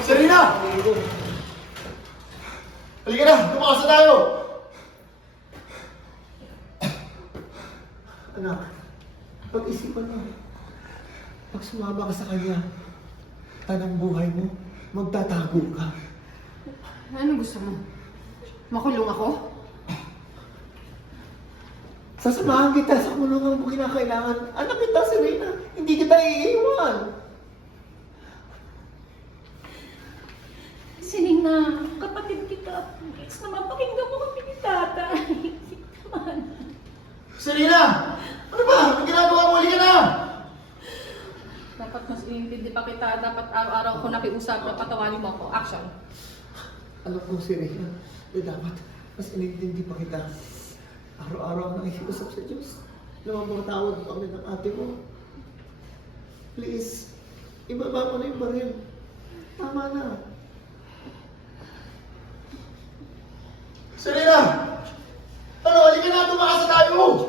Serena! Halika na! Tumakasa tayo! Anak, pag-isipan mo. Pag sumama ka sa kanya, tanang buhay mo, magtatago ka. Ano gusto mo? Makulong ako? Sasamahan kita sa kulungan mo kinakailangan. Anak kita, Serena. Hindi kita iiwan. Selena, kapatid kita. Please naman, pakinggan mo kami ni tatay. Naman. Serena! Ano ba? Ang ginagawa mo? Halika na! Dapat mas inintindi pa kita. Dapat araw-araw ko nakiusap na patawanin mo ako. Action. Alam ko, Serena, dapat mas inintindi pa kita. Araw-araw ang nakikiusap sa Diyos. Namamagtawad pa kami ng ate mo. Please, ibaba mo na yung baril. Tama na. Serena! Ano? Halika na! Tumakasa tayo!